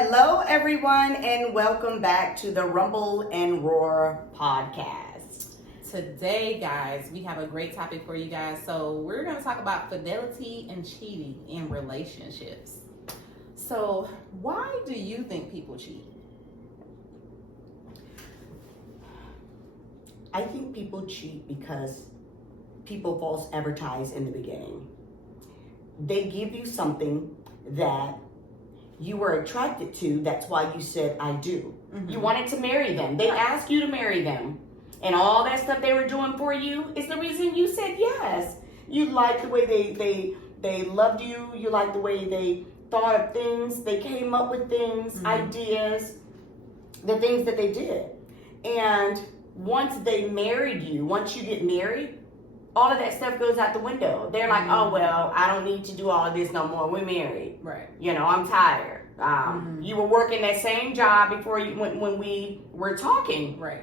Hello, everyone, and welcome back to the Rumble and Roar podcast. Today, guys, we have a great topic for you guys. So we're going to talk about fidelity and cheating in relationships. So why do you think people cheat? I think people cheat because people false advertise in the beginning. They give you something that you were attracted to. That's why you said, I do. Mm-hmm. You wanted to marry them. They asked you to marry them. And all that stuff they were doing for you is the reason you said yes. You liked the way they loved you. You liked the way they thought of things. They came up with things, mm-hmm. ideas, the things that they did. And once they married you, once you get married, all of that stuff goes out the window. They're like, oh, well, I don't need to do all of this no more. We're married. Right. You know, I'm tired. You were working that same job before you when we were talking. Right.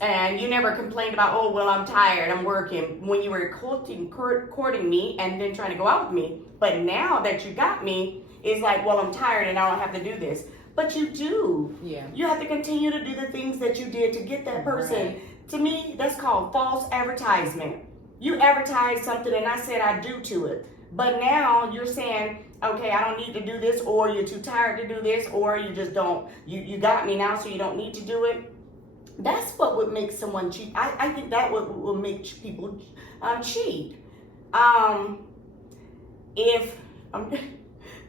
And you never complained about, oh, well, I'm tired, I'm working, when you were courting me and then trying to go out with me. But now that you got me, it's like, well, I'm tired and I don't have to do this. But you do. Yeah. You have to continue to do the things that you did to get that person. Right. To me, that's called false advertisement. You advertised something and I said I do to it. But now you're saying, okay, I don't need to do this, or you're too tired to do this, or you just don't, you got me now so you don't need to do it. That's what would make someone cheat. I think that will make people cheat. I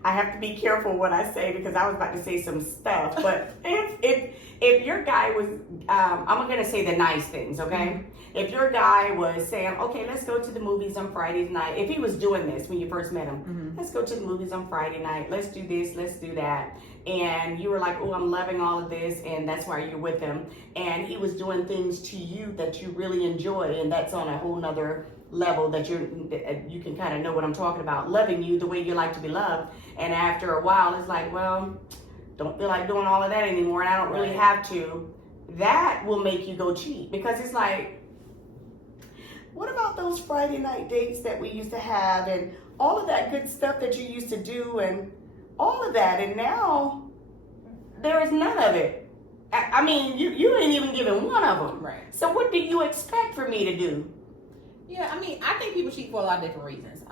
have to be careful what I say because I was about to say some stuff. But if your guy was, I'm going to say the nice things, okay? Mm-hmm. If your guy was saying, okay, let's go to the movies on Friday night. If he was doing this when you first met him, mm-hmm. let's go to the movies on Friday night. Let's do this, let's do that. And you were like, oh, I'm loving all of this, and that's why you're with him. And he was doing things to you that you really enjoy, and that's on a whole nother level that you can kind of know what I'm talking about. Loving you the way you like to be loved. And after a while, it's like, well, don't feel like doing all of that anymore, and I don't really have to. That will make you go cheat, because it's like, what about those Friday night dates that we used to have and all of that good stuff that you used to do and all of that, and now there is none of it. I mean, you ain't even given one of them. Right. So what do you expect for me to do? Yeah, I mean, I think people cheat for a lot of different reasons.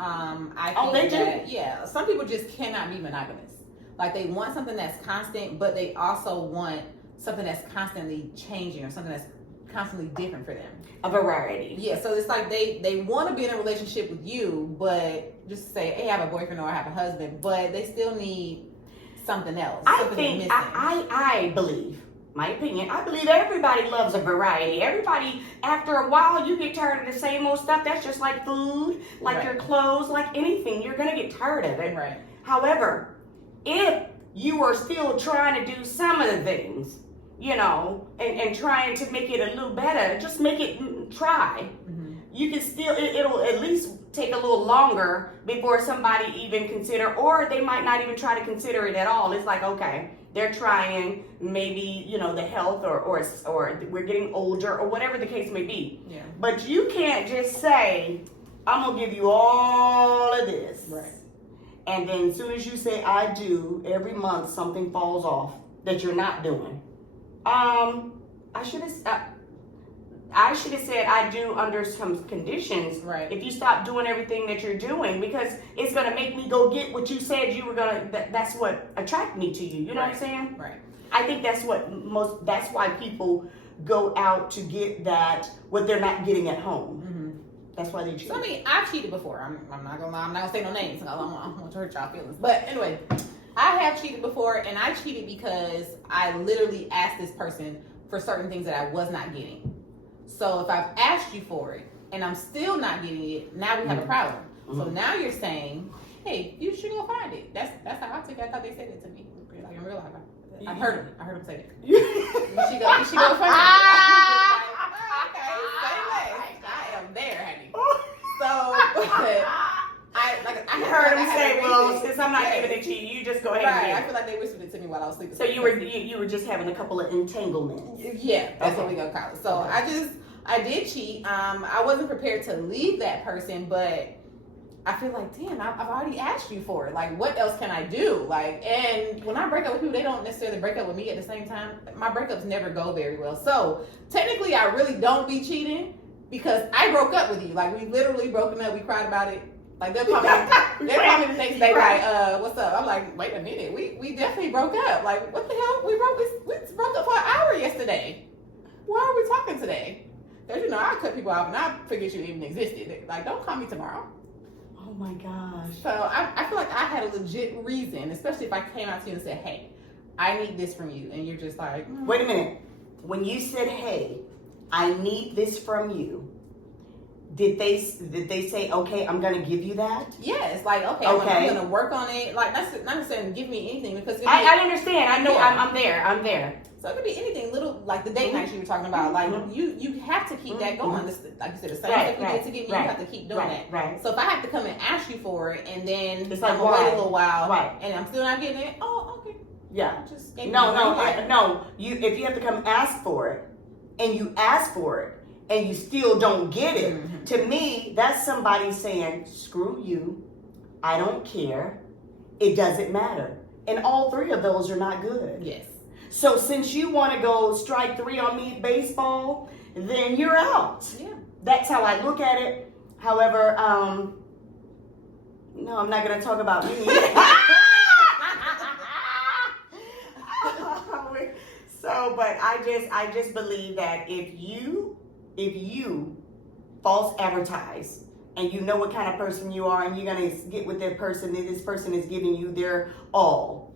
They do? Yeah, some people just cannot be monogamous. Like, they want something that's constant, but they also want something that's constantly changing or something that's constantly different for them. A variety. Yeah, so it's like they want to be in a relationship with you, but just say, hey, I have a boyfriend or I have a husband, but they still need something else. I believe, my opinion, I believe everybody loves a variety. Everybody, after a while, you get tired of the same old stuff. That's just like food, like your clothes, like anything. You're going to get tired of it. Right. However, if you are still trying to do some of the things, you know, and trying to make it a little better, just make it try. Mm-hmm. You can still, it'll at least take a little longer before somebody even consider, or they might not even try to consider it at all. It's like, okay, they're trying maybe, you know, the health or we're getting older or whatever the case may be. Yeah. But you can't just say, I'm going to give you all of this. Right. And then as soon as you say, I do, every month something falls off that you're not doing. I should have said I do under some conditions. Right. If you stop doing everything that you're doing, because it's gonna make me go get what you said you were gonna. That's what attracted me to you. You know what I'm saying? Right. I think that's that's why people go out to get what they're not getting at home. Mm-hmm. That's why they cheat. So, I mean, I've cheated before. I'm not gonna lie. I'm not gonna say no names. I don't want to hurt y'all feelings. But anyway, I have cheated before, and I cheated because I literally asked this person for certain things that I was not getting. So if I've asked you for it and I'm still not getting it, now we have a problem. Mm-hmm. So now you're saying, hey, you should go find it. That's how I took it. I thought they said it to me. Like, in real life, I heard him say it. You should go find it. Okay, say less. I am there, honey. So, I heard him say, well, since I'm not giving it to you, you just go ahead and get it. I feel like they whispered it to me while I was sleeping. So you were just having a couple of entanglements. Yeah, that's what we gonna call it. So I did cheat. I wasn't prepared to leave that person, but I feel like, damn, I've already asked you for it. Like, what else can I do? Like, and when I break up with people, they don't necessarily break up with me at the same time. My breakups never go very well. So technically, I really don't be cheating because I broke up with you. Like, we literally broken up. We cried about it. Like, they'll call me the next day, like, what's up? I'm like, wait a minute. We definitely broke up. Like, what the hell? We broke up for an hour yesterday. Why are we talking today? Because, you know, I cut people off and I forget you even existed. Like, don't call me tomorrow. Oh my gosh. So I feel like I had a legit reason, especially if I came out to you and said, hey, I need this from you. And you're just like, Wait a minute. When you said, hey, I need this from you, did they say, okay, I'm going to give you that? yes, like, okay. I'm going to work on it. Like, that's not necessarily give me anything because I understand. I know. Yeah. I'm there. So it could be anything little, like the date nights you were talking about. Like, you have to keep that going. This, like you said, the same stuff you did to get me, you have to keep doing that. Right. So if I have to come and ask you for it, and then It's like, I'm gonna wait a little while, right, and I'm still not getting it, oh, okay. Yeah. Just gave me No. If you have to come ask for it, and you ask for it, and you still don't get it, to me, that's somebody saying, screw you, I don't care, it doesn't matter. And all three of those are not good. Yes. So since you want to go strike three on me baseball, then you're out. Yeah. That's how I look at it. However, no, I'm not going to talk about me. So, but I just believe that if you false advertise and you know what kind of person you are and you're going to get with that person and this person is giving you their all,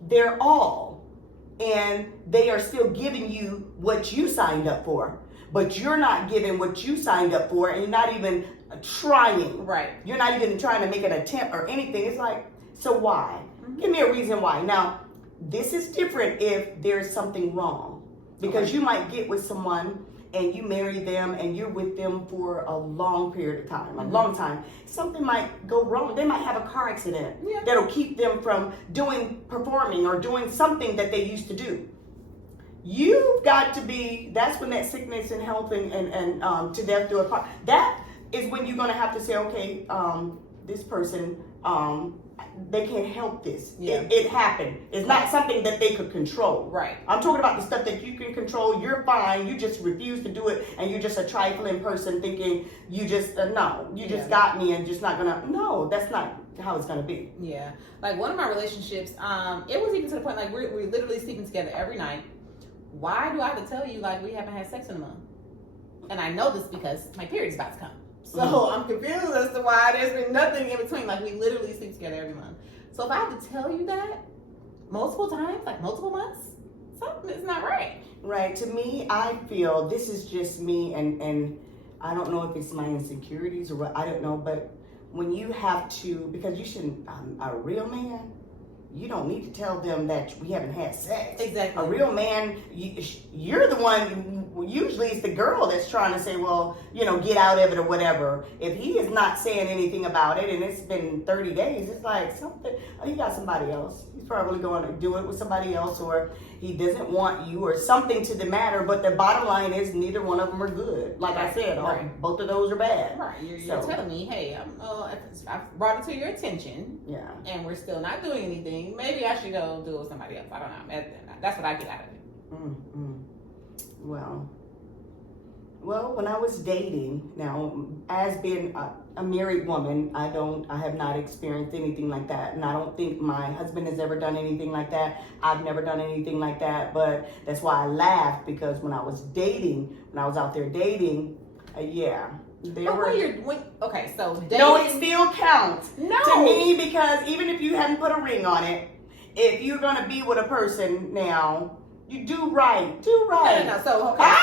and they are still giving you what you signed up for, but you're not giving what you signed up for and you're not even trying. Right. You're not even trying to make an attempt or anything. It's like, so why? Give me a reason why. Now, this is different if there's something wrong, because you might get with someone and you marry them and you're with them for a long period of time, a long time. Something might go wrong. They might have a car accident that'll keep them from performing or doing something that they used to do. You've got to be, that's when that sickness and health and to death do a part. That is when you're going to have to say, okay, this person, they can't help this. Yeah. It happened. It's not something that they could control. Right. I'm talking about the stuff that you can control. You're fine. You just refuse to do it, and you're just a trifling person thinking you just just got me and just not gonna. No, that's not how it's gonna be. Yeah. Like one of my relationships, it was even to the point like we're literally sleeping together every night. Why do I have to tell you like we haven't had sex in a month? And I know this because my period's about to come. So I'm confused as to why there's been nothing in between. Like we literally sleep together every month. So if I have to tell you that multiple times, like multiple months, something is not right. Right. To me, I feel this is just me, and I don't know if it's my insecurities or what, I don't know, but when you have to, because you shouldn't, a real man, you don't need to tell them that we haven't had sex. Exactly. A real man, you're the one, usually it's the girl that's trying to say, well, get out of it or whatever. If he is not saying anything about it and it's been 30 days, it's like something, he got somebody else. He's probably going to do it with somebody else, or he doesn't want you, or something to the matter. But the bottom line is neither one of them are good. Like I said, both of those are bad. Right. You're telling me, hey, I've brought it to your attention. Yeah. And we're still not doing anything. Maybe I should go do it with somebody else. I don't know. That's what I get out of it. Mm-hmm. Well, when I was dating, now as being a married woman, I have not experienced anything like that, and I don't think my husband has ever done anything like that. I've never done anything like that, but that's why I laughed, because when I was out there dating, okay, so dating. No, it still counts. No. To me, because even if you hadn't put a ring on it, if you're gonna be with a person now, you do right. No. So okay.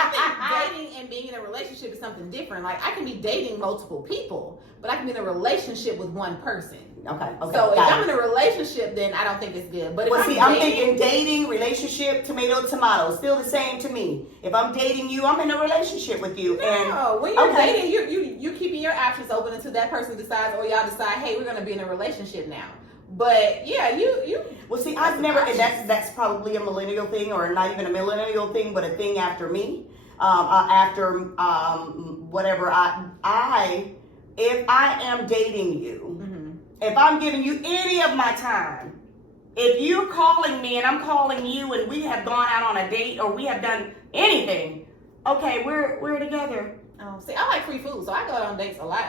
I think dating and being in a relationship is something different. Like I can be dating multiple people, but I can be in a relationship with one person. Okay. So if I'm in a relationship, then I don't think it's good. But if I'm thinking dating, relationship, tomato, still the same to me. If I'm dating you, I'm in a relationship with you. No, when you're dating, you're keeping your options open until that person decides, or y'all decide, hey, we're gonna be in a relationship now. But yeah, you. Well, see, I've never, and that's probably a millennial thing, or not even a millennial thing, but a thing after me. Whatever. I if I am dating you, if I'm giving you any of my time, if you're calling me and I'm calling you and we have gone out on a date or we have done anything, okay, we're together. See, I like free food, so I go out on dates a lot.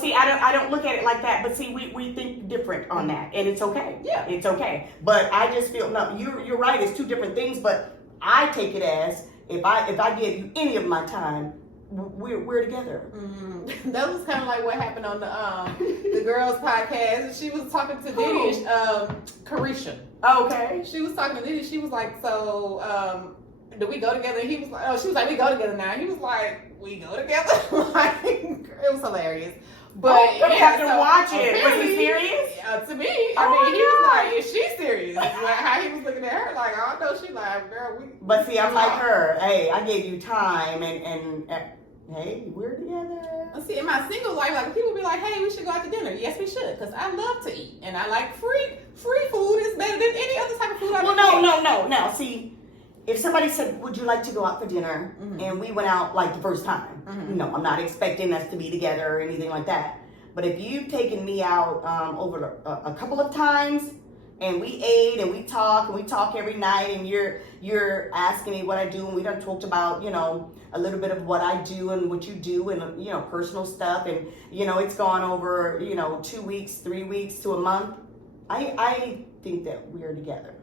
See, I don't look at it like that, but see, we think different on that, and it's okay. Yeah, it's okay. But I just feel no, you're right. It's two different things, but I take it as if I give you any of my time, we're together. That was kind of like what happened on the girls podcast. She was talking to Diddy, Carisha. Okay. She was talking to Diddy. She was like, so do we go together? And he was like, oh, she was like, we go together now. He was like, we go together. Like, it was hilarious. But you have to watch it. Was he serious? To me, I mean, he was like, is she serious? Like, how he was looking at her, like, I know she like, girl, we. But see, I'm like her. Hey, I gave you time, and hey, we're together. See, in my single life, like people be like, hey, we should go out to dinner. Yes, we should, because I love to eat, and I like free food is better than any other type of food. Well, no. Now, see, if somebody said, would you like to go out for dinner, and we went out like the first time, no, I'm not expecting us to be together or anything like that. But if you've taken me out over a couple of times, and we ate and we talk every night, and you're asking me what I do, and we done talked about, a little bit of what I do and what you do, and personal stuff, and it's gone over 2 weeks, 3 weeks to a month. I think that we're together.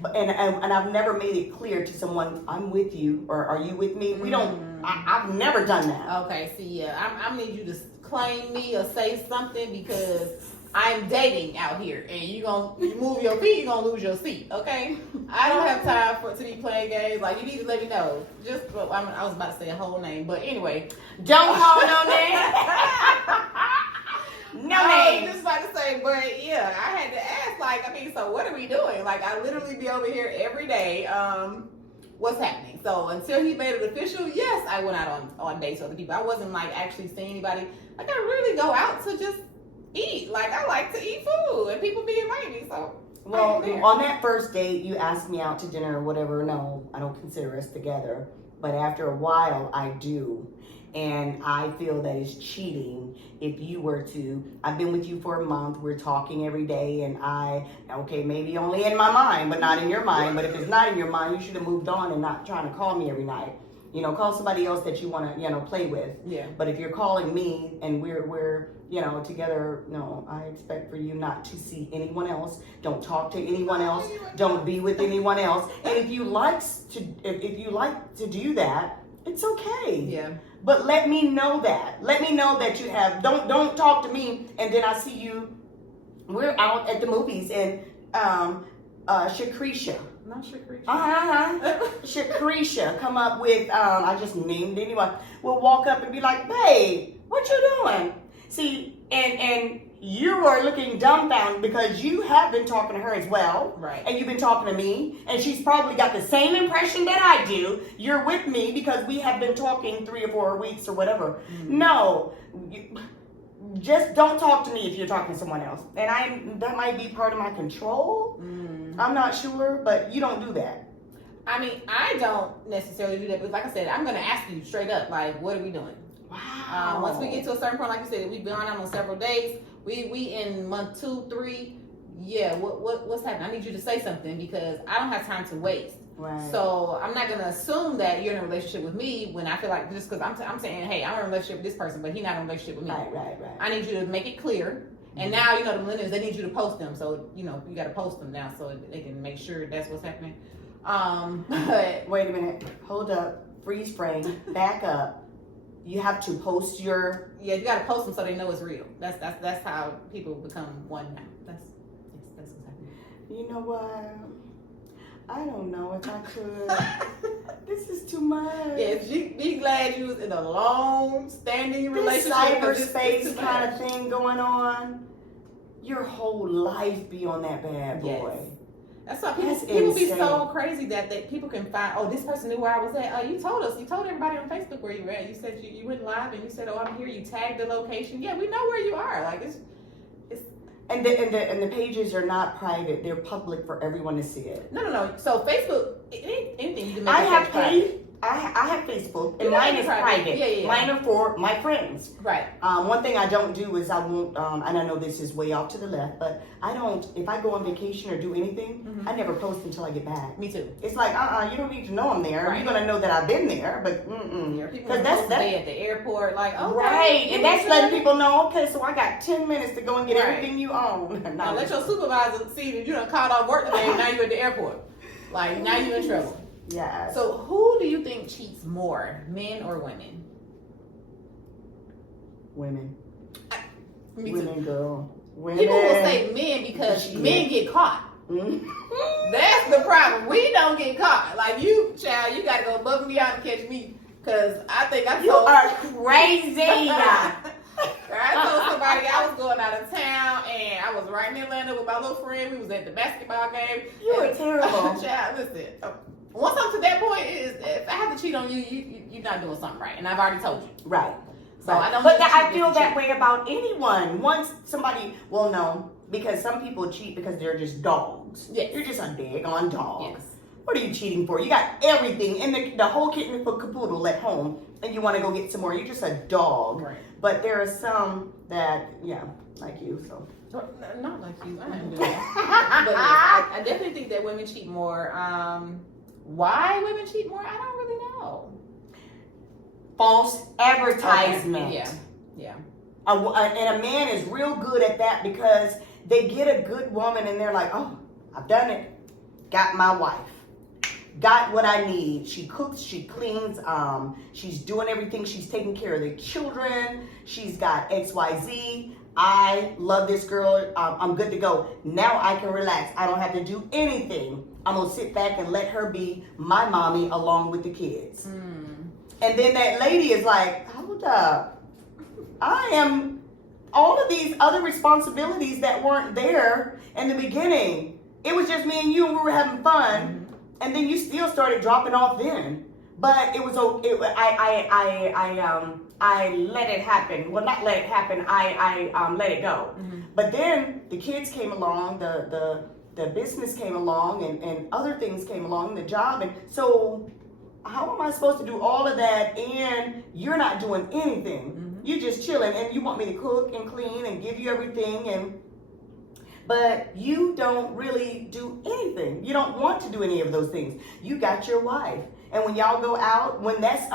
But and I've never made it clear to someone, I'm with you or are you with me? We don't. I've never done that. Okay, see, yeah, I need you to claim me or say something, because I'm dating out here, and you move your feet, you're gonna lose your seat. Okay, I don't have time to be playing games. Like, you need to let me know. I was about to say a whole name, but anyway, don't call no name. No name. I was just about to say, but yeah, I had to ask. Like, I mean, so what are we doing? Like, I literally be over here every day. What's happening? So until he made it official, yes, I went out on dates with other people. I wasn't like actually seeing anybody. Like, I really go out to just eat. Like, I like to eat food, and people be inviting me. So, well, on that first date, you asked me out to dinner or whatever. No, I don't consider us together. But after a while, I do. And I feel that it's cheating if you were to, I've been with you for a month, we're talking every day, and maybe only in my mind, but not in your mind. But if it's not in your mind, you should have moved on and not trying to call me every night. Call somebody else that you want to, play with. Yeah. But if you're calling me and we're together, no, I expect for you not to see anyone else. Don't talk to anyone else. Don't be with anyone else. And if you like to do that, it's okay. Yeah. But let me know that. Let me know that you have. Don't talk to me and then I see you. We're out at the movies and Shakrisha. Not Shakrisha. Shakrisha come up with I just named anyone. Will walk up and be like, "Babe, what you doing?" See, and you are looking dumbfounded because you have been talking to her as well. Right. And you've been talking to me, and she's probably got the same impression that I do. You're with me because we have been talking 3 or 4 weeks or whatever. No, just don't talk to me if you're talking to someone else. And that might be part of my control. I'm not sure, but you don't do that. I mean, I don't necessarily do that, but like I said, I'm going to ask you straight up, like, what are we doing? Wow. Once we get to a certain point, like you said, we've gone out on several dates. We in month 2, 3. Yeah, what's happening? I need you to say something because I don't have time to waste. Right. So I'm not gonna assume that you're in a relationship with me when I feel like just because I'm saying, hey, I'm in a relationship with this person, but he's not in a relationship with me. Right. I need you to make it clear. And now, the millennials, they need you to post them. So, you got to post them now so they can make sure that's what's happening. But wait a minute. Hold up. Freeze frame. Back up. You have to post your... Yeah, you got to post them so they know it's real. That's how people become one now. That's what's happening. You know what? I don't know if I could. This is too much. Yeah, be glad you was in a long-standing relationship. Cyberspace kind of thing going on. Your whole life be on that bad boy. Yes. That's why people be so crazy that people can find, this person knew where I was at. You told everybody on Facebook where you were at. You said you went live and you said, I'm here. You tagged the location. Yeah, we know where you are. Like it's. And the pages are not private; they're public for everyone to see it. No. So Facebook, anything you can make. I have Facebook, and You mine have is private. private. Yeah. Mine are for my friends. Right. One thing I don't do is I won't, and I know this is way off to the left, but I don't, if I go on vacation or do anything, I never post until I get back. Me too. It's like, you don't need to know I'm there. Right. You're going to know that I've been there, but Yeah, people Because that's at the airport, like, oh, right, and that's letting people know, okay, so I got 10 minutes to go and get everything you own. Now let your supervisor see that you done called off work today and now you're at the airport. Like, now you're in trouble. Yeah. So who do you think cheats more, men or women? Women. Me Women, too. girl. Women. People will say men because men get caught. That's the problem. We don't get caught. Like you, child, you got to go above and beyond to catch me. Because I think I told... You are crazy. I told somebody I was going out of town and I was right in Atlanta with my little friend. We was at the basketball game. You were terrible. Child, listen. Once I'm to that point, if I have to cheat on you, you're not doing something right. And I've already told you. Right. So I don't. But I feel that way about anyone. Once somebody, well, no, because some people cheat because they're just dogs. Yes. You're just a daggone dog. Yes. What are you cheating for? You got everything in the whole kit and caboodle at home, and you want to go get some more. You're just a dog. Right. But there are some that, like you. So. Not like you. I didn't do that. But yes, I definitely think that women cheat more. Why women cheat more? I don't really know. False advertisement. Okay. Yeah. And a man is real good at that because they get a good woman and they're like, oh, I've done it. Got my wife. Got what I need. She cooks, she cleans, she's doing everything. She's taking care of the children. She's got XYZ. I love this girl. I'm good to go. Now I can relax. I don't have to do anything. I'm going to sit back and let her be my mommy along with the kids. And then that lady is like, hold up. I am all of these other responsibilities that weren't there in the beginning. It was just me and you and we were having fun. And then you still started dropping off then. But it was okay. I let it happen. Well, not let it happen. I let it go. But then the kids came along, the business came along, and other things came along, the job, and so how am I supposed to do all of that and you're not doing anything? You're just chilling, and you want me to cook and clean and give you everything, but you don't really do anything. You don't want to do any of those things. You got your wife, and when y'all go out, when that's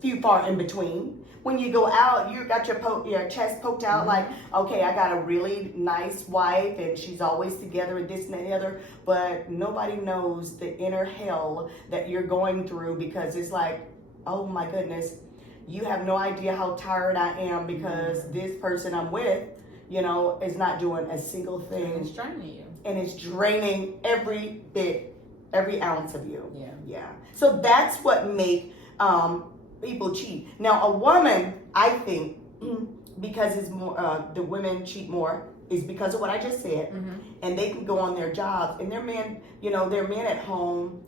few far in between, when you go out, you got your chest poked out like, okay, I got a really nice wife and she's always together and this and the other, but nobody knows the inner hell that you're going through because it's like, oh my goodness, you have no idea how tired I am because this person I'm with, is not doing a single thing. It's draining you. And it's draining every bit, every ounce of you. Yeah. So that's what make people cheat. Now, a woman, I think, because it's more, the women cheat more, is because of what I just said, and they can go on their jobs, and their men, their men at home,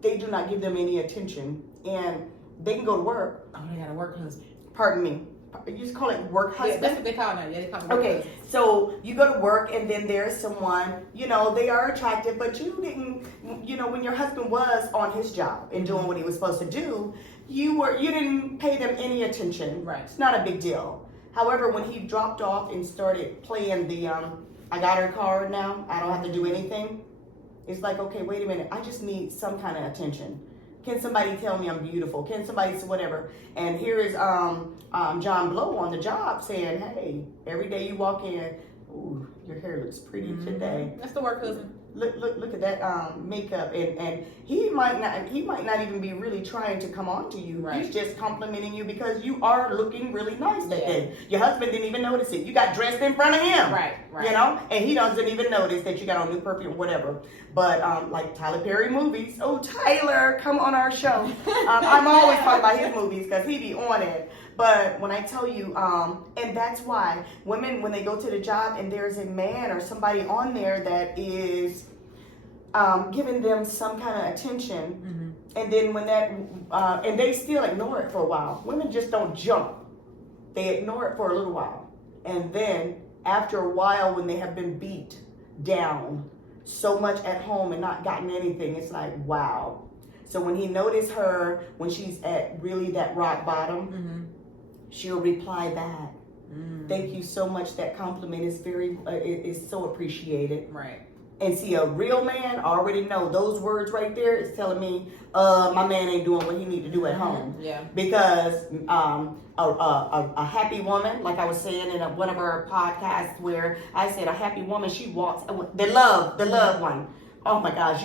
they do not give them any attention, and they can go to work. Oh, they got a work husband. Pardon me. You just call it work husband? Yeah, that's what they call it now. Yeah, they call it work husband. So you go to work and then there's someone, they are attractive, but you didn't, when your husband was on his job and doing what he was supposed to do, you didn't pay them any attention. Right. It's not a big deal. However, when he dropped off and started playing the, I got her card now, I don't have to do anything. It's like, okay, wait a minute. I just need some kind of attention. Can somebody tell me I'm beautiful? Can somebody say whatever? And here is John Blow on the job saying, hey, every day you walk in, ooh, your hair looks pretty today. That's the work husband. Look at that makeup, and he might not even be really trying to come on to you. Right. He's just complimenting you because you are looking really nice that day. Your husband didn't even notice it. You got dressed in front of him. Right. And he doesn't even notice that you got on new perfume or whatever. But like Tyler Perry movies. Oh, Tyler, come on our show. I'm always talking about his movies because he be on it. But when I tell you, and that's why women, when they go to the job and there's a man or somebody on there that is giving them some kind of attention, and then when that, and they still ignore it for a while. Women just don't jump. They ignore it for a little while. And then after a while, when they have been beat down so much at home and not gotten anything, it's like, wow. So when he noticed her, when she's at really that rock bottom, she'll reply back. Thank you so much. That compliment is is so appreciated. Right. And see, a real man already know those words right there is telling me, my man ain't doing what he need to do at home. Yeah. Because a happy woman, like I was saying in one of our podcasts, where I said a happy woman, she walks the love one. Oh my gosh,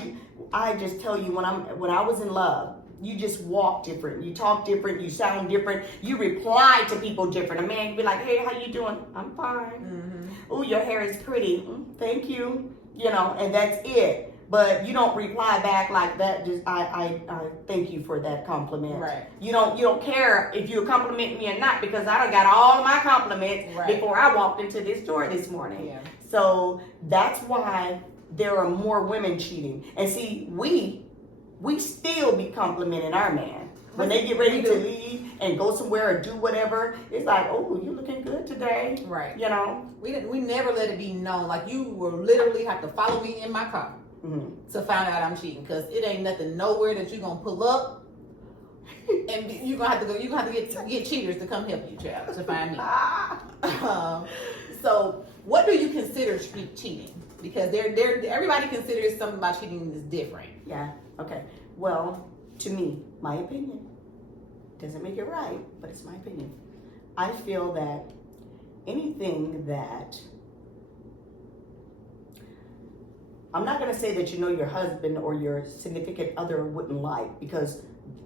I just tell you, when I was in love, you just walk different, you talk different, you sound different, you reply to people different. A man can be like, hey, how you doing? I'm fine. Oh, your hair is pretty. Thank you. You know, and that's it. But you don't reply back like that. Just I thank you for that compliment. Right. You don't care if you compliment me or not, because I done got all of my compliments before I walked into this door this morning. Yeah. So that's why there are more women cheating. And see, we still be complimenting our man. When they get ready to leave and go somewhere or do whatever, it's like, oh, you looking good today. Right. You know? We never let it be known. Like, you will literally have to follow me in my car to find out I'm cheating, because it ain't nothing nowhere that you're gonna pull up and you're gonna have to get cheaters to come help you, child, to find me. So what do you consider cheating? Because everybody considers something about cheating is different. Yeah. Okay. Well, to me, my opinion doesn't make it right, but it's my opinion. I feel that anything that, I'm not going to say that your husband or your significant other wouldn't like, because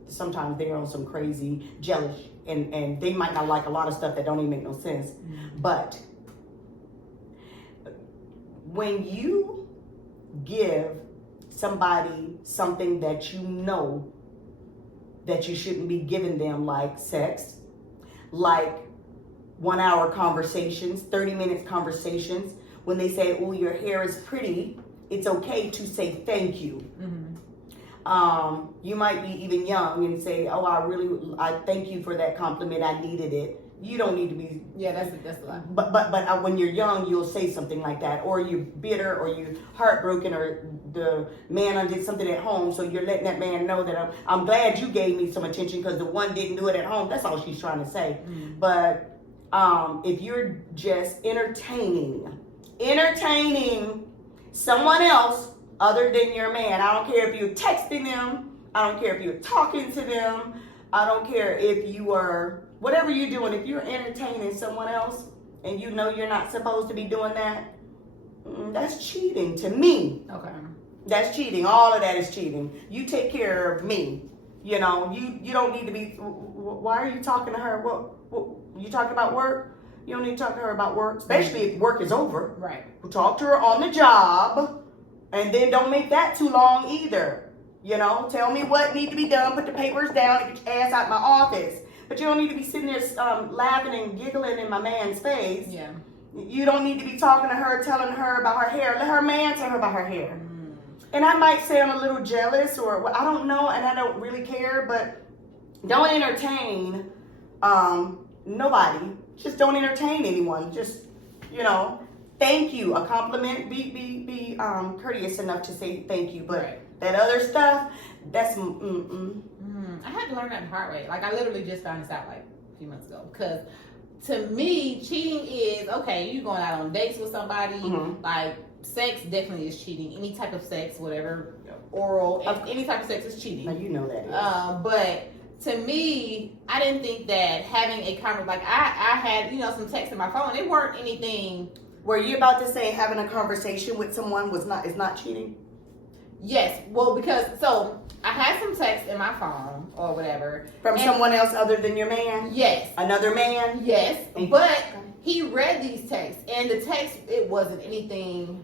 sometimes they're on some crazy jealous and they might not like a lot of stuff that don't even make no sense. But when you give somebody something that you know that you shouldn't be giving them, like sex, like 1 hour conversations, 30 minutes conversations, when they say, oh, your hair is pretty, it's okay to say thank you. You might be even young and say, oh, I thank you for that compliment, I needed it. You don't need to be. Yeah, that's a lot. But when you're young, you'll say something like that, or you're bitter, or you're heartbroken, or the man undid something at home, so you're letting that man know that I'm glad you gave me some attention because the one didn't do it at home. That's all she's trying to say. But if you're just entertaining someone else other than your man, I don't care if you're texting them, I don't care if you're talking to them, I don't care if you are, whatever you're doing, if you're entertaining someone else and you know you're not supposed to be doing that, that's cheating to me. Okay. That's cheating. All of that is cheating. You take care of me. You know, you don't need to be, why are you talking to her? What you talking about work? You don't need to talk to her about work, especially if work is over. Right. Talk to her on the job, and then don't make that too long either. You know, tell me what need to be done, put the papers down, and get your ass out my office. But you don't need to be sitting there laughing and giggling in my man's face. Yeah. You don't need to be talking to her, telling her about her hair. Let her man tell her about her hair. And I might sound a little jealous, or I don't know, and I don't really care, but don't entertain nobody. Just don't entertain anyone. Just, thank you. A compliment, be courteous enough to say thank you. But that other stuff, that's I had to learn that the hard way. Like, I literally just found this out like a few months ago. Because to me, cheating is, okay, you going out on dates with somebody, like, sex definitely is cheating. Any type of sex, whatever, oral, any type of sex is cheating. Now you know that is. But to me, I didn't think that having a conversation, like, I had, some text in my phone. It weren't anything. Were you about to say having a conversation with someone is not cheating? Yes. Well, because, I had some text in my phone or whatever. From someone else other than your man? Yes. Another man? Yes. But he read these texts, and the text, it wasn't anything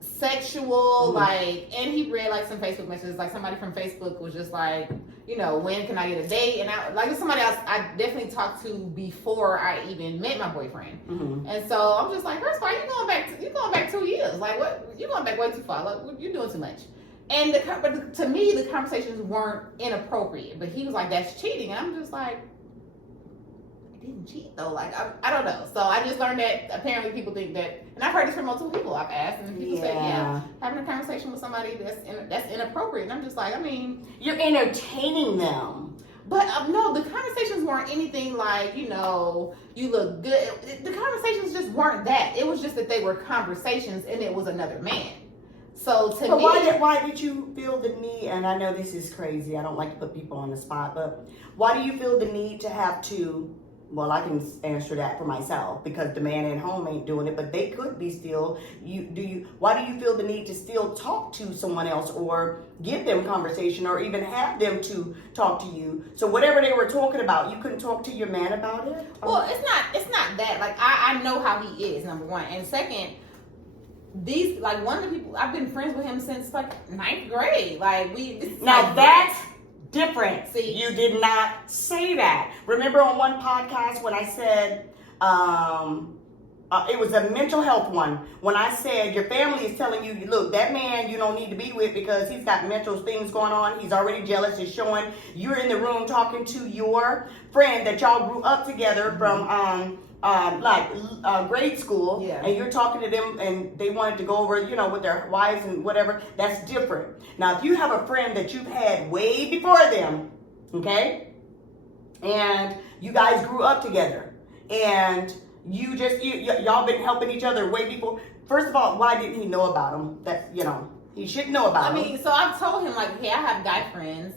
sexual, and he read like some Facebook messages, like somebody from Facebook was just like, when can I get a date? And like somebody else I definitely talked to before I even met my boyfriend. And so I'm just like, first of all, you're going back 2 years. Like, what? You're going back way too far. Like, you're doing too much. And but to me, the conversations weren't inappropriate. But he was like, that's cheating. And I'm just like, didn't cheat though. Like I don't know. So I just learned that apparently people think that, and I've heard this from multiple people. I've asked, and people say, yeah, having a conversation with somebody that's inappropriate. And I'm just like, I mean, you're entertaining them. But no, the conversations weren't anything like, you know, you look good. The conversations just weren't that. It was just that they were conversations, and it was another man. So to me, why did you feel the need? And I know this is crazy. I don't like to put people on the spot, but why do you feel the need to have to? Well, I can answer that for myself because the man at home ain't doing it, but they could be still. Why do you feel the need to still talk to someone else or give them conversation or even have them to talk to you? So whatever they were talking about, you couldn't talk to your man about it? Well, it's not that. Like I know how he is, number one, and second. One of the people I've been friends with him since like 9th grade. Like that's different. See, you did not say that. Remember on one podcast when I said it was a mental health one, when I said your family is telling you, look, that man you don't need to be with because he's got mental things going on. He's already jealous. He's showing you're in the room talking to your friend that y'all grew up together from grade school, and you're talking to them and they wanted to go over, with their wives and whatever, that's different. Now, if you have a friend that you've had way before them, okay, and you guys grew up together and y'all been helping each other way before, first of all, why didn't he know about them? That, he should know about them. I mean, so I've told him, like, hey, I have guy friends.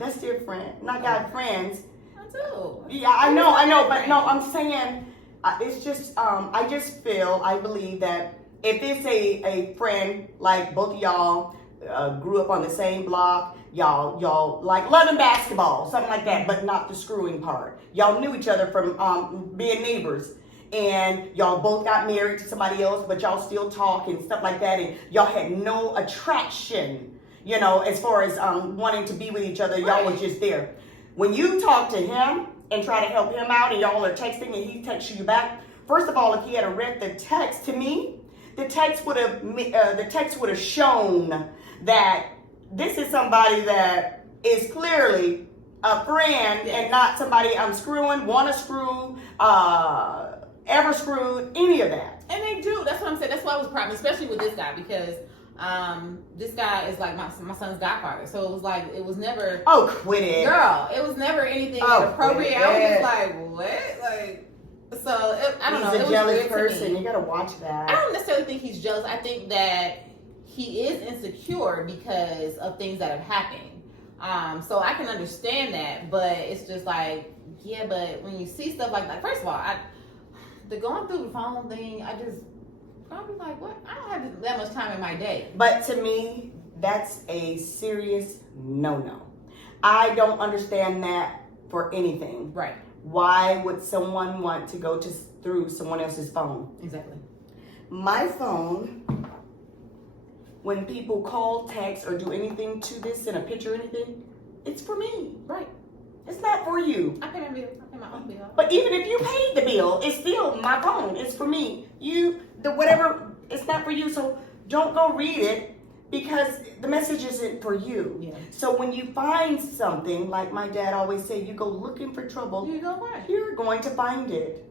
That's different. Not guy friends. I do. Yeah, I know, but no, I'm saying, it's just, I believe that if it's a friend, like both of y'all grew up on the same block, y'all like loving basketball, something like that, but not the screwing part. Y'all knew each other from being neighbors, and y'all both got married to somebody else, but y'all still talk and stuff like that, and y'all had no attraction, as far as wanting to be with each other. Y'all was just there. When you talk to him and try to help him out, and y'all are texting and he texts you back, first of all, if he had read the text to me, the text would have shown that this is somebody that is clearly a friend and not somebody I'm screwing, want to screw, ever screwed, any of that. And they do. That's what I'm saying. That's why I was a problem, especially with this guy, because this guy is like my son's godfather. So it was never. Oh, quit it, girl! It was never anything inappropriate. I was just like, what? I don't know. He's a jealous person. You gotta watch that. I don't necessarily think he's jealous. I think that he is insecure because of things that have happened. So I can understand that, but it's just like, yeah. But when you see stuff like that, first of all, the going through the phone thing, I just. Probably like, what? I don't have that much time in my day. But to me, that's a serious no-no. I don't understand that for anything. Right. Why would someone want to go through someone else's phone? Exactly. My phone, when people call, text, or do anything to this, send a picture or anything, it's for me. Right. It's not for you. I pay my bill. I pay my own bill. But even if you paid the bill, it's still my phone. It's for me. Whatever, it's not for you. So don't go read it because the message isn't for you. Yeah. So when you find something, like my dad always said, you go looking for trouble. You're going to find it.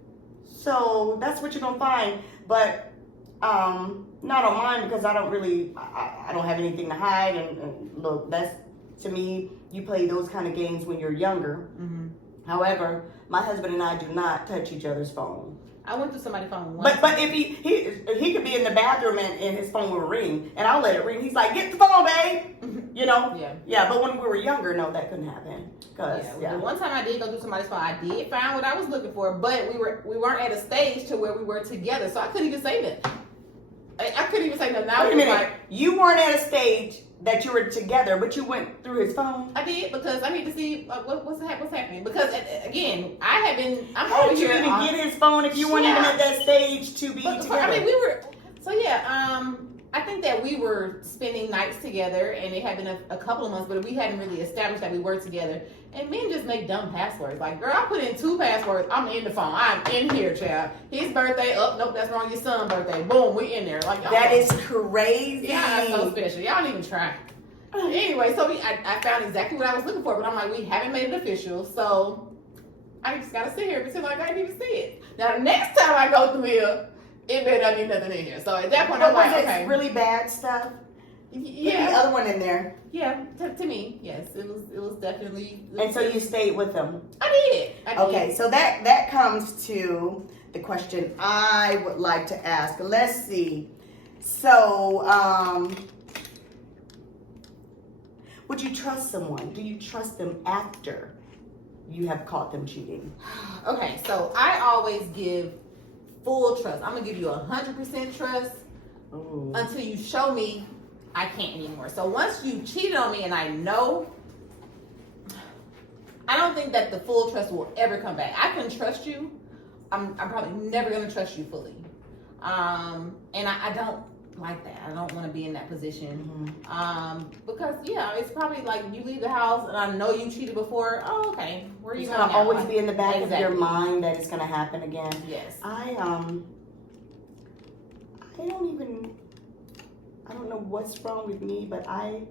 So that's what you're going to find. But not on mine because I don't have anything to hide. And look, that's, to me, you play those kind of games when you're younger. Mm-hmm. However, my husband and I do not touch each other's phone. I went through somebody's phone once. But if he could be in the bathroom and his phone will ring, and I'll let it ring. He's like, "Get the phone, babe." Yeah. But when we were younger, no, that couldn't happen. The one time I did go through somebody's phone, I did find what I was looking for, but we weren't at a stage to where we were together, so I couldn't even say that. I couldn't even say nothing. Wait a minute. You weren't at a stage that you were together, but you went through his phone. I did because I need to see what's happening. Because again, How did you even get his phone if you weren't even at that stage to be together? I mean, we were. So yeah, I think that we were spending nights together, and it had been a couple of months, but we hadn't really established that we were together. And men just make dumb passwords. Like, girl, I put in 2 passwords. I'm in the phone. I'm in here, child. His birthday. Oh, nope, that's wrong. Your son's birthday. Boom, we in there. Like, that is crazy. Yeah, so special. Y'all don't even try. Anyway, so I found exactly what I was looking for, but I'm like, we haven't made it official. So I just gotta sit here and pretend like I didn't even see it. Now the next time I go through here, it better not be nothing in here. So at that point, I'm like, okay. Really bad stuff. Yeah. Put the other one in there. Yeah, to me, yes, it was definitely. And so you stayed with them. I did. Okay, so that comes to the question I would like to ask. Let's see. So, would you trust someone? Do you trust them after you have caught them cheating? Okay, so I always give full trust. I'm gonna give you 100% trust until you show me I can't anymore. So once you cheated on me and I know, I don't think that the full trust will ever come back. I can trust you. I'm probably never gonna trust you fully. And I don't like that. I don't want to be in that position. Because it's probably like you leave the house and I know you cheated before. Oh, okay. Where are you It's going gonna now? always be in the back of your mind that it's gonna happen again. Yes. I don't know what's wrong with me, but I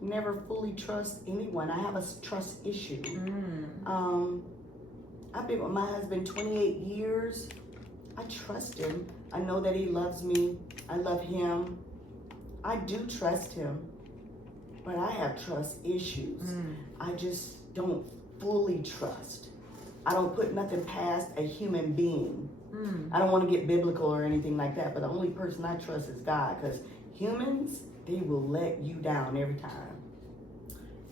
never fully trust anyone. I have a trust issue. I've been with my husband 28 years. I trust him. I know that he loves me. I love him. I do trust him, but I have trust issues. I just don't fully trust. I don't put nothing past a human being. I don't want to get biblical or anything like that, but the only person I trust is God, because humans, they will let you down every time.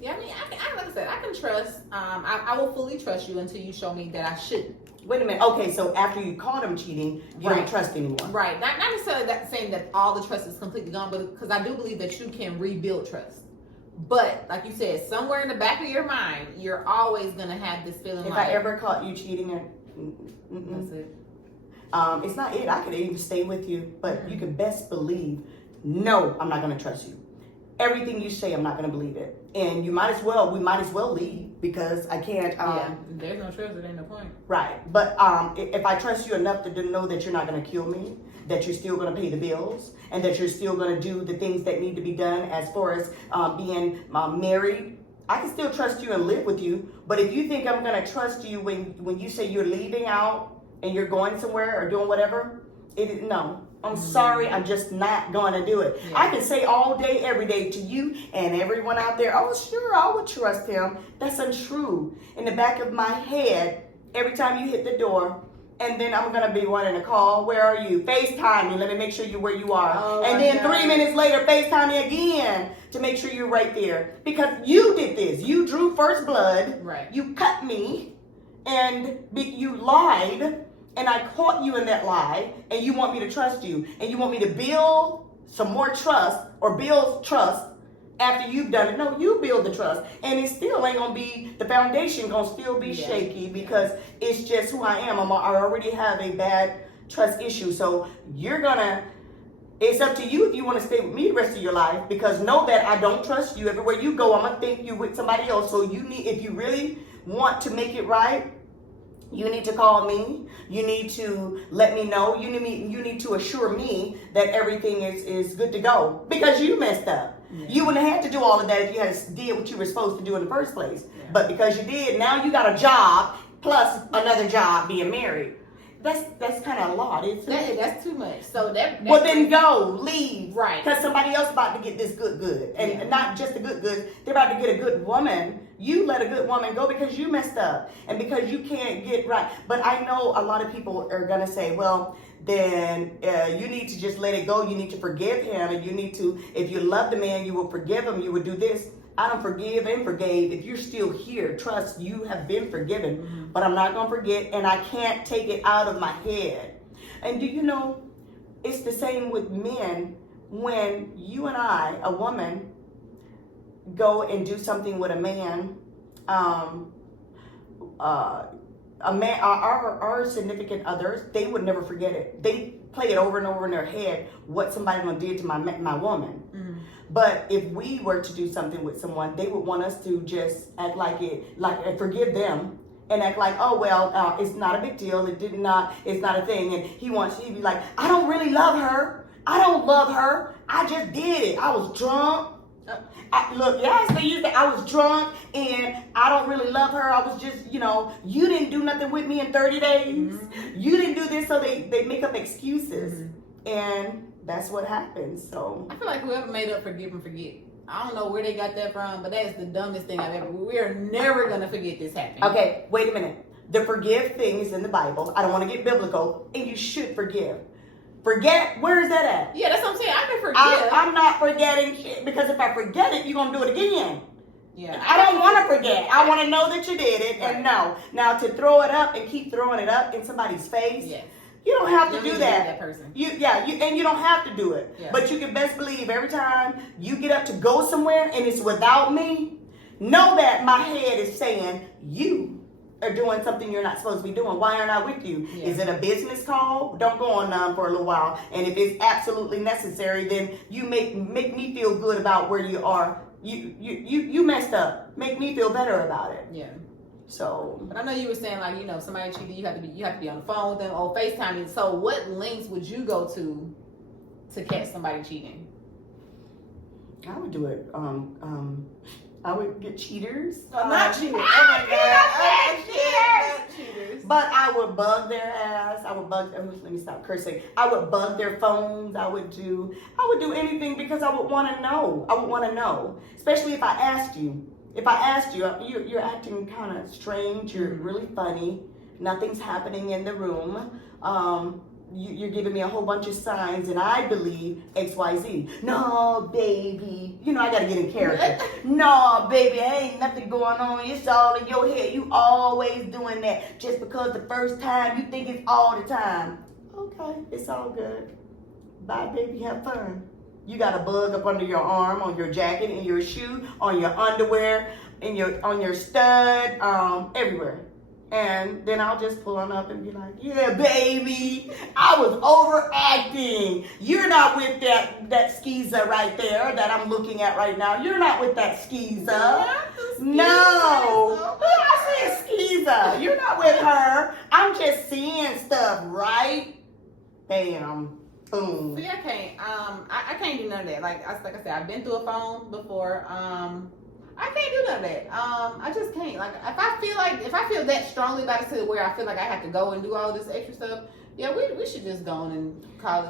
Yeah, I mean, like I said, I can trust. I will fully trust you until you show me that I shouldn't. Wait a minute. Okay, so after you caught him cheating, you don't trust anymore. Right. Not necessarily saying that all the trust is completely gone, but because I do believe that you can rebuild trust. But like you said, somewhere in the back of your mind, you're always gonna have this feeling. If I ever caught you cheating, that's it. It's not it. I could even stay with you, but you can best believe, no, I'm not gonna trust you. Everything you say, I'm not gonna believe it. And we might as well leave, because I can't. There's no trust, there ain't no point. Right, but if I trust you enough to know that you're not gonna kill me, that you're still gonna pay the bills, and that you're still gonna do the things that need to be done as far as being married, I can still trust you and live with you. But if you think I'm gonna trust you when you say you're leaving out and you're going somewhere or doing whatever, no. I'm sorry, I'm just not going to do it. Yeah. I can say all day, every day to you and everyone out there, oh, sure, I would trust him. That's untrue. In the back of my head, every time you hit the door, and then I'm going to be wanting to call, where are you? FaceTime me, let me make sure you're where you are. Oh, and then 3 minutes later, FaceTime me again to make sure you're right there. Because you did this. You drew first blood. Right. You cut me, and you lied. And I caught you in that lie, and you want me to trust you, and you want me to build some more trust or build trust after you've done it. No, you build the trust, and it still ain't gonna be, the foundation gonna still be shaky, because it's just who I am. I already have a bad trust issue, so it's up to you if you want to stay with me the rest of your life, because know that I don't trust you. Everywhere you go, I'm gonna think you with somebody else. So if you really want to make it right, you need to call me. You need to let me know. You need to assure me that everything is good to go, because you messed up. Yeah. You wouldn't have had to do all of that if you had did what you were supposed to do in the first place. Yeah. But because you did, now you got a job plus another job being married. That's kind of a lot, isn't it? That's too much. So well, then go, leave. Right. Because somebody else about to get this good. And not just the good, they're about to get a good woman. You let a good woman go because you messed up and because you can't get right. But I know a lot of people are going to say, well, then you need to just let it go. You need to forgive him. And you need to, if you love the man, you will forgive him. You would do this. I don't forgive and forgave. If you're still here, trust you have been forgiven. But I'm not going to forget, and I can't take it out of my head. And do you know, it's the same with men. When you and I, a woman, go and do something with a man, our significant others, they would never forget it. They play it over and over in their head what somebody did to my woman. But if we were to do something with someone, they would want us to just act like forgive them and act like, oh, well, it's not a big deal. It's not a thing. And he'd be like, I don't really love her. I don't love her. I just did it. I was drunk. Look, yes, they used that. I was drunk and I don't really love her. I was just, you didn't do nothing with me in 30 days. Mm-hmm. You didn't do this, so they make up excuses. Mm-hmm. And that's what happens. So I feel like whoever made up forgive and forget. I don't know where they got that from, but that's the dumbest thing I've ever. We are never gonna forget this happened. Okay, wait a minute. The forgive thing is in the Bible. I don't want to get biblical, and you should forgive. Forget, where is that at? Yeah, that's what I'm saying. I can forgive. I'm not forgetting shit, because if I forget it, you're gonna do it again. Yeah, I don't want to forget. I want to know that you did it, Right. and know. Now to throw it up and keep throwing it up in somebody's face. Yes. You don't have to You do don't that. that person. And you don't have to do it. Yeah. But you can best believe every time you get up to go somewhere and it's without me, know that my head is saying you are doing something you're not supposed to be doing. Why aren't I with you? Yeah. Is it a business call? Don't go on for a little while. And if it's absolutely necessary, then you make me feel good about where you are. You messed up. Make me feel better about it. Yeah. So, But I know you were saying like, somebody cheated, you have to be on the phone with them or FaceTime. So what lengths would you go to catch somebody cheating? I would do it. I would get cheaters. Not cheaters. Oh my God. Not cheaters. But I would bug their ass. Let me stop cursing. I would bug their phones. I would do anything because I would want to know. I would want to know, especially if I asked you. If I asked you, you're acting kind of strange. You're really funny. Nothing's happening in the room. You're giving me a whole bunch of signs, and I believe X, Y, Z. No, baby. I got to get in character. No, baby, ain't nothing going on. It's all in your head. You always doing that just because the first time you think it's all the time. Okay, it's all good. Bye, baby. Have fun. You got a bug up under your arm, on your jacket, in your shoe, on your underwear, on your stud, everywhere. And then I'll just pull on up and be like, yeah, baby, I was overacting. You're not with that skeezer right there that I'm looking at right now. You're not with that skeezer. No. I said skeezer. You're not with her. I'm just seeing stuff, right? Bam. Boom. See, I can't. I can't do none of that. Like I said, I've been through a phone before. I can't do none of that. I just can't. Like if I feel that strongly about it to where I feel like I have to go and do all this extra stuff, yeah, we should just go on and call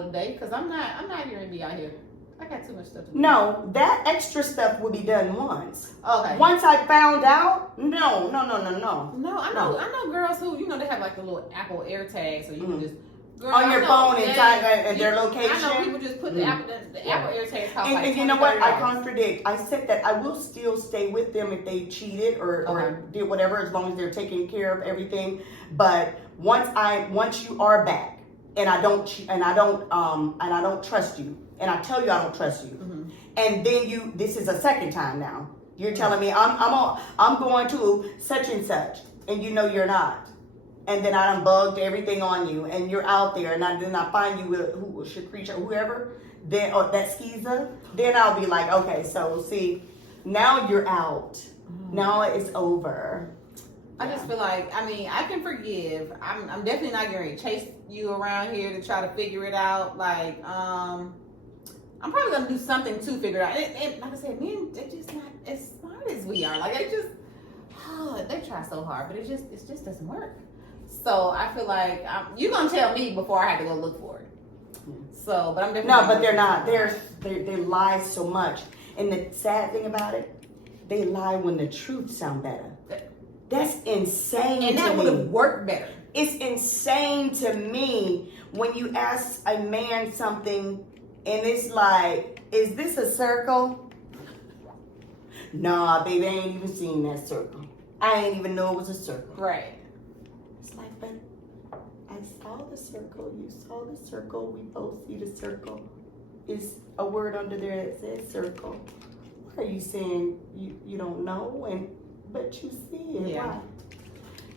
it a day. Because I'm not here to be out here. I got too much stuff to do. No, that extra stuff will be done once. Okay. Once I found out, no. No, I know girls who they have like the little Apple AirTag, so you can just. Girl, on your phone and their location. I know people just put the Apple AirTags cost like and you know what? $20. I contradict. I said that I will still stay with them if they cheated or did whatever, as long as they're taking care of everything. But once you are back, and I don't trust you, and I tell you I don't trust you, mm-hmm. and then this is a second time now. You're telling me I'm going to such and such, and you're not. And then I done bugged everything on you, and you're out there, and then I find you with whoever, then or that skeezer, then I'll be like, okay, so see, now you're out. Mm-hmm. Now it's over. I just feel like, I can forgive. I'm definitely not going to chase you around here to try to figure it out. Like, I'm probably going to do something to figure it out. And like I said, men, they're just not as smart as we are. Like, they try so hard, but it just doesn't work. So I feel like you're gonna tell me before I have to go look for it. So, but I'm definitely but they're not. They lie so much, and the sad thing about it, they lie when the truth sounds better. That's insane. And that would have worked better. It's insane to me when you ask a man something, and it's like, "Is this a circle?" Nah, baby, I ain't even seen that circle. I ain't even know it was a circle. Right. It's like, but I saw the circle. You saw the circle. We both see the circle. Is a word under there that says circle. Why are you saying you don't know? But you see it. Yeah. Why?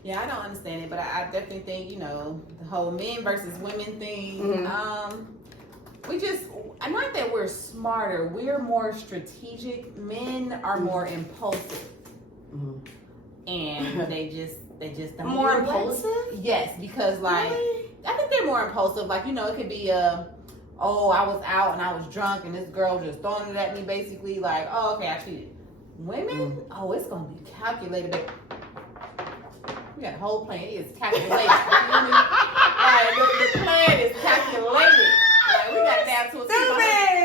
Yeah, I don't understand it, but I definitely think, the whole men versus women thing. Mm-hmm. We just, not that we're smarter, we're more strategic. Men are more impulsive. Mm-hmm. And they just don't More do it. impulsive? Like, yes, because like Really? I think they're more impulsive. Like, it could be oh, I was out and I was drunk and this girl just throwing it at me basically like, oh, okay, I cheated. Women, oh, it's gonna be calculated. We got a whole plan. It is calculated. The plan is calculated. Like, we got it down to a T.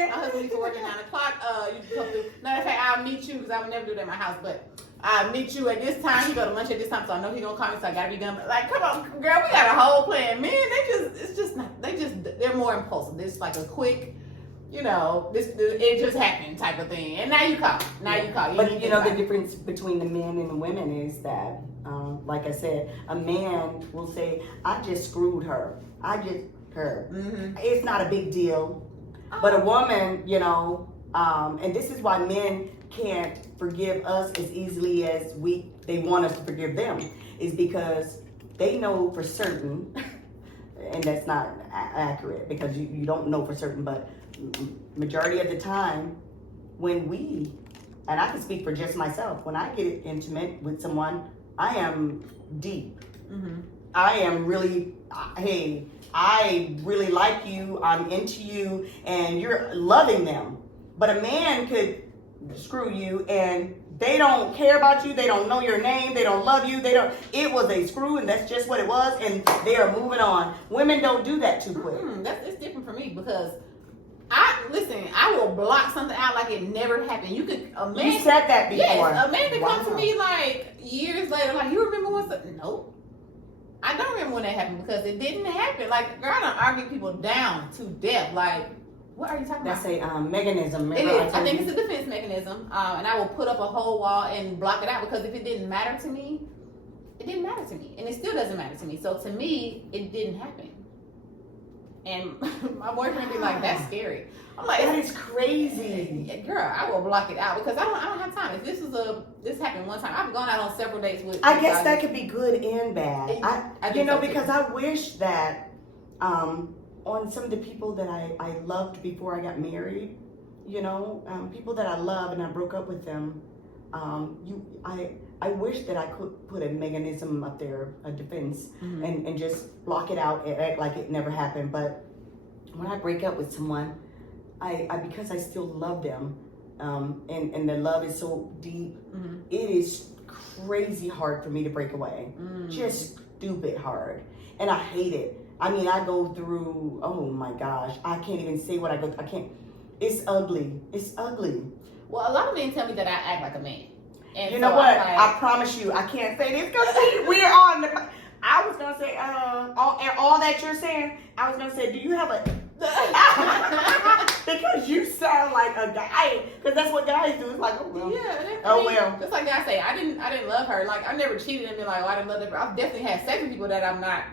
My husband used to work at 9 o'clock. You can come through. Matter of fact, I'll meet you because I would never do that at my house, but I'll meet you at this time. You go to lunch at this time, so I know he's gonna call me, so I gotta be done. But like, come on, girl, we got a whole plan. Men, they're more impulsive. It's like a quick, it just happened type of thing. And now you call. But the difference between the men and the women is that, like I said, a man will say, I just screwed her. Mm-hmm. It's not a big deal. But a woman, and this is why men can't forgive us as easily as they want us to forgive them, is because they know for certain, and that's not accurate because you don't know for certain, but majority of the time and I can speak for just myself, when I get intimate with someone, I am deep. Mm-hmm. I am really, hey, I really like you, I'm into you, and you're loving them. But a man could screw you and they don't care about you, they don't know your name, they don't love you, it was a screw and that's just what it was, and they are moving on. Women don't do that too quick. It's different for me because I will block something out like it never happened. You said that before. Yes, a man could come to me like years later, like, you remember when something? Nope. I don't remember when that happened because it didn't happen. Like, girl, I don't argue people down to death. Like, what are you talking about? That's a mechanism. It is. I think it's a defense mechanism. And I will put up a whole wall and block it out because if it didn't matter to me, it didn't matter to me. And it still doesn't matter to me. So to me, it didn't happen. And my boyfriend be like, that's scary. I'm like, that is crazy. Girl, I will block it out because I don't have time. If this happened one time, I've gone out on several dates with. I guess that could be good and bad. Because I wish that on some of the people that I loved before I got married, people that I love and I broke up with them, I wish that I could put a mechanism up there, a defense, mm-hmm. and just block it out and act like it never happened. But when I break up with someone, I because I still love them, and the love is so deep, mm-hmm. it is crazy hard for me to break away. Just stupid hard. And I hate it. I mean, I go through, oh my gosh, I can't even say what I go through. I can't, it's ugly. It's ugly. Well, a lot of men tell me that I act like a man. And you know what? I promise you, I can't say this because we're on the. I was gonna say, all that you're saying. I was gonna say, do you have a? Because you sound like a guy. Because that's what guys do. It's like, oh well. Yeah. Well. Just like I say, I didn't love her. Like, I never cheated and been like, oh, I didn't love her. I've definitely had sex with people that I'm not.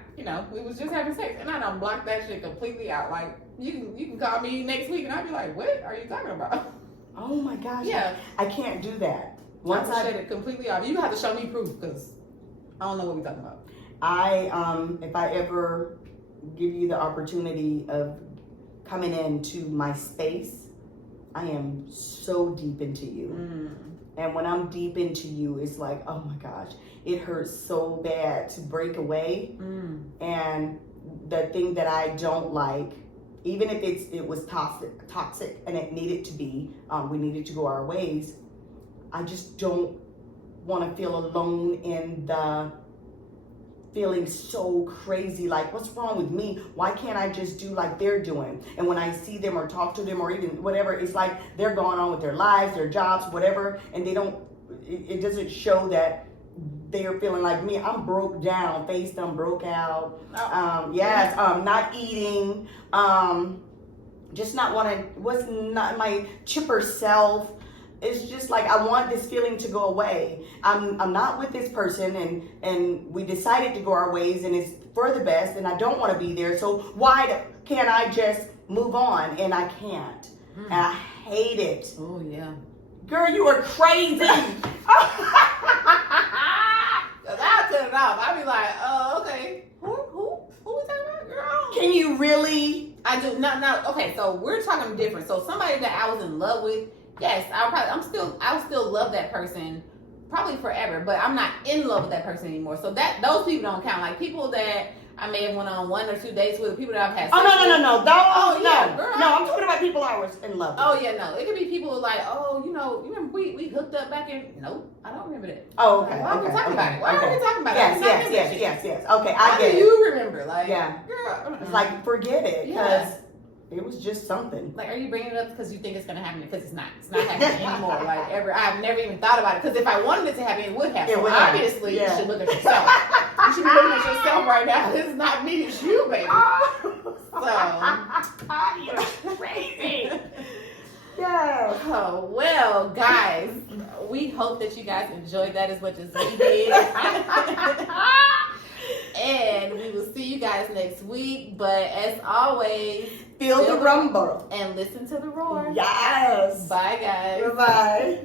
We was just having sex, and I done blocked that shit completely out. Like, you can call me next week, and I'll be like, what are you talking about? Oh my gosh. Yeah. I can't do that. Once I shut it completely off, you have to show me proof because I don't know what we're talking about. If I ever give you the opportunity of coming into my space, I am so deep into you. And when I'm deep into you, it's like, oh my gosh, it hurts so bad to break away. And the thing that I don't like, even if it was toxic and it needed to be, we needed to go our ways, I just don't want to feel alone in the feeling so crazy, like, what's wrong with me? Why can't I just do like they're doing? And when I see them or talk to them or even whatever, it's like they're going on with their lives, their jobs, whatever, and it doesn't show that they're feeling like me. I'm broke down, face done broke out. Not eating, just not was not my chipper self. It's just like I want this feeling to go away. I'm not with this person, and we decided to go our ways, and it's for the best, and I don't want to be there. So why can't I just move on? And I can't. And I hate it. Oh yeah, girl, you are crazy. I'll cut it off. I'll be like, oh, okay. Who we talking about, girl? Can you really? I do not. Okay, so we're talking different. So somebody that I was in love with. I'll still love that person probably forever, but I'm not in love with that person anymore. So those people don't count. Like people that I may have went on 1 or 2 dates with people that I've had. Oh no. Those, yeah, no, girl. no. I'm talking about people I was in love with. Oh yeah, no. It could be people who like, oh, you remember we hooked up back in. Nope, I don't remember that. Oh, okay. Why are we talking about it? Why are we talking about Yes, it? yes. Okay, How I get do it. you remember? Like, Yeah. girl, It's like forget it because Yeah. it was just something. Like, are you bringing it up because you think it's gonna happen? Because it's not. It's not happening anymore. Like ever. I've never even thought about it. Because if I wanted it to happen, it would happen. It would So happen. obviously, Yeah. you should look at yourself. You should be looking at yourself right now. It's not me. It's you, baby. You're crazy. Yeah. Oh, well, guys, we hope that you guys enjoyed that as much as we did. And we will see you guys next week. But as always, Feel the rumble and listen to the roar. Yes. Bye, guys. Bye.